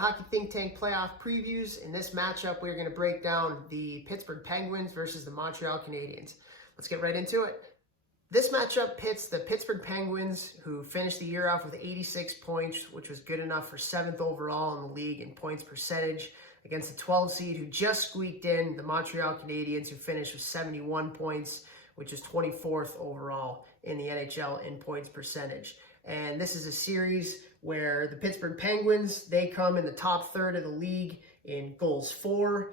Hockey Think Tank playoff previews. In this matchup, we're going to break down the Pittsburgh Penguins versus the Montreal Canadiens. Let's get right into it. This matchup pits the Pittsburgh Penguins, who finished the year off with 86 points, which was good enough for 7th overall in the league in points percentage, against the 12 seed who just squeaked in, the Montreal Canadiens, who finished with 71 points, which is 24th overall in the NHL in points percentage. And this is a series where the Pittsburgh Penguins, they come in the top third of the league in goals for,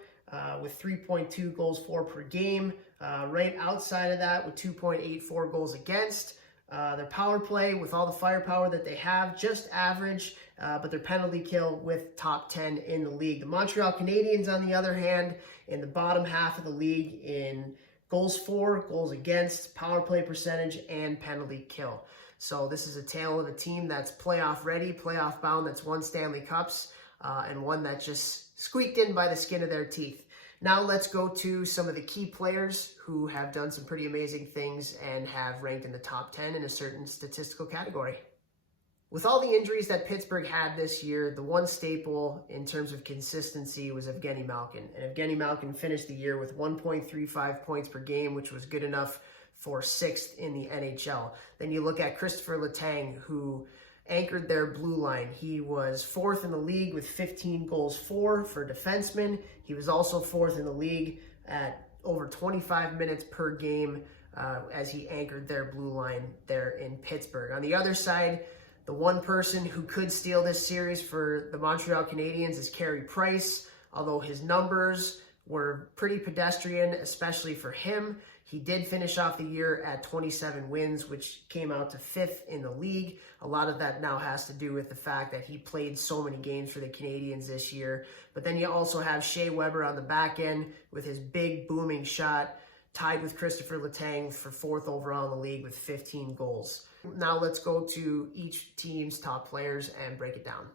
with 3.2 goals for per game. Right outside of that with 2.84 goals against. Their power play, with all the firepower that they have, just average, but their penalty kill with top 10 in the league. The Montreal Canadiens, on the other hand, in the bottom half of the league in goals for, goals against, power play percentage, and penalty kill. So this is a tale of a team that's playoff ready, playoff bound, that's won Stanley Cups, and one that just squeaked in by the skin of their teeth. Now let's go to some of the key players who have done some pretty amazing things and have ranked in the top 10 in a certain statistical category. With all the injuries that Pittsburgh had this year, the one staple in terms of consistency was Evgeny Malkin. And Evgeny Malkin finished the year with 1.35 points per game, which was good enough for 6th in the NHL. Then you look at Christopher Letang, who anchored their blue line. He was 4th in the league with 15 goals for defensemen. He was also 4th in the league at over 25 minutes per game as he anchored their blue line there in Pittsburgh. On the other side, the one person who could steal this series for the Montreal Canadiens is Carey Price. Although his numbers were pretty pedestrian, especially for him, he did finish off the year at 27 wins, which came out to 5th in the league. A lot of that now has to do with the fact that he played so many games for the Canadiens this year. But then you also have Shea Weber on the back end with his big booming shot, tied with Christopher Letang for 4th overall in the league with 15 goals. Now let's go to each team's top players and break it down.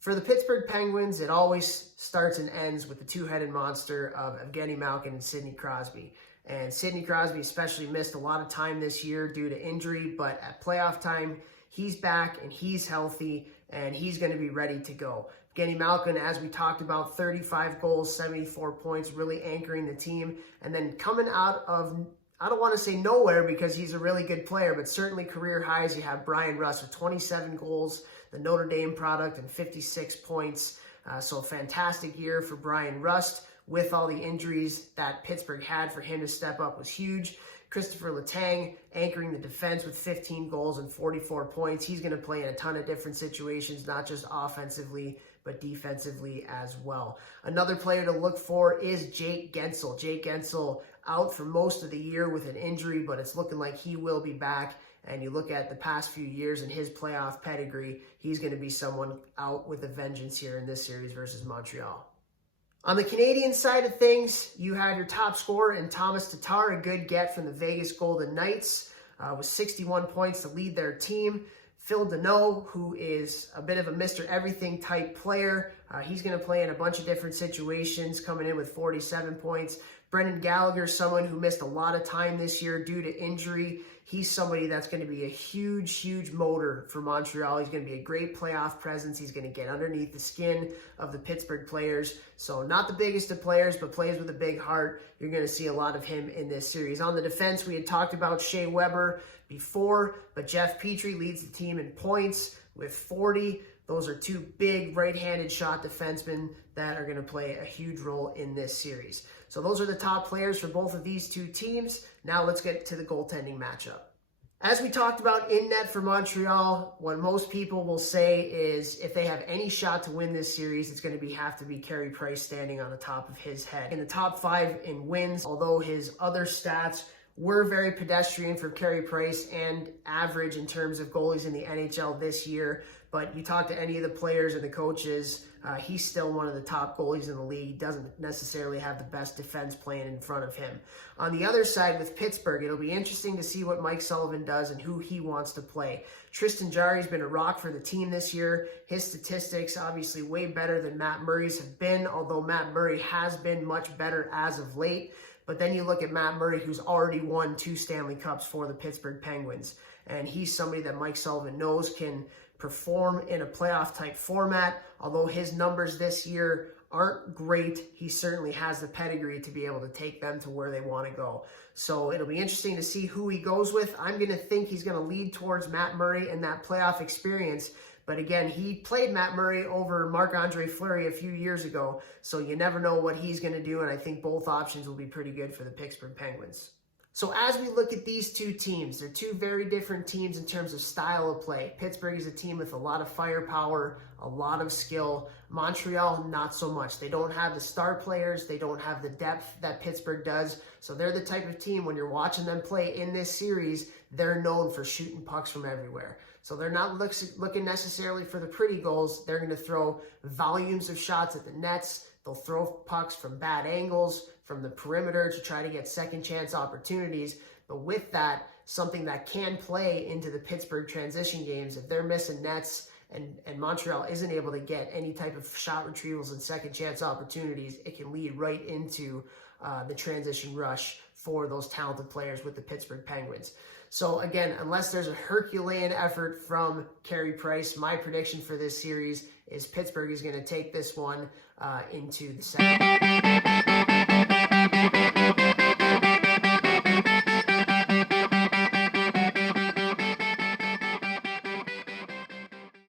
For the Pittsburgh Penguins, it always starts and ends with the two-headed monster of Evgeny Malkin and Sidney Crosby. And Sidney Crosby especially missed a lot of time this year due to injury, but at playoff time, he's back and he's healthy and he's going to be ready to go. Evgeny Malkin, as we talked about, 35 goals, 74 points, really anchoring the team. And then coming out of, I don't want to say nowhere because he's a really good player, but certainly career highs, you have Bryan Rust with 27 goals, the Notre Dame product, and 56 points. So a fantastic year for Bryan Rust. With all the injuries that Pittsburgh had, for him to step up was huge. Christopher Letang anchoring the defense with 15 goals and 44 points. He's going to play in a ton of different situations, not just offensively, but defensively as well. Another player to look for is Jake Guentzel. Jake Guentzel out for most of the year with an injury, but it's looking like he will be back. And you look at the past few years and his playoff pedigree, he's going to be someone out with a vengeance here in this series versus Montreal. On the Canadian side of things, you have your top scorer in Thomas Tatar, a good get from the Vegas Golden Knights, with 61 points to lead their team. Phil Deneau, who is a bit of a Mr. Everything type player. He's going to play in a bunch of different situations, coming in with 47 points. Brendan Gallagher, someone who missed a lot of time this year due to injury. He's somebody that's going to be a huge, huge motor for Montreal. He's going to be a great playoff presence. He's going to get underneath the skin of the Pittsburgh players. So not the biggest of players, but plays with a big heart. You're going to see a lot of him in this series. On the defense, we had talked about Shea Weber before, but Jeff Petrie leads the team in points with 40. Those are two big right-handed shot defensemen that are going to play a huge role in this series. So those are the top players for both of these two teams. Now let's get to the goaltending matchup. As we talked about in net for Montreal, what most people will say is if they have any shot to win this series, it's going to have to be Carey Price standing on the top of his head. In the top 5 in wins, although his other stats were very pedestrian for Carey Price and average in terms of goalies in the NHL this year. But you talk to any of the players and the coaches, he's still one of the top goalies in the league. Doesn't necessarily have the best defense playing in front of him. On the other side with Pittsburgh, it'll be interesting to see what Mike Sullivan does and who he wants to play. Tristan Jarry's been a rock for the team this year. His statistics obviously way better than Matt Murray's have been, although Matt Murray has been much better as of late. But then you look at Matt Murray, who's already won 2 Stanley Cups for the Pittsburgh Penguins. And he's somebody that Mike Sullivan knows can perform in a playoff type format. Although his numbers this year aren't great, he certainly has the pedigree to be able to take them to where they want to go. So it'll be interesting to see who he goes with. I'm going to think he's going to lead towards Matt Murray and that playoff experience. But again, he played Matt Murray over Marc-Andre Fleury a few years ago, so you never know what he's going to do, and I think both options will be pretty good for the Pittsburgh Penguins. So as we look at these two teams, they're two very different teams in terms of style of play. Pittsburgh is a team with a lot of firepower, a lot of skill. Montreal, not so much. They don't have the star players. They don't have the depth that Pittsburgh does. So they're the type of team, when you're watching them play in this series, they're known for shooting pucks from everywhere. So they're not looking necessarily for the pretty goals. They're going to throw volumes of shots at the nets. They'll throw pucks from bad angles, from the perimeter, to try to get second chance opportunities. But with that, something that can play into the Pittsburgh transition games, if they're missing nets and Montreal isn't able to get any type of shot retrievals and second chance opportunities, it can lead right into the transition rush for those talented players with the Pittsburgh Penguins. So again, unless there's a Herculean effort from Carey Price, my prediction for this series is Pittsburgh is going to take this one into the second.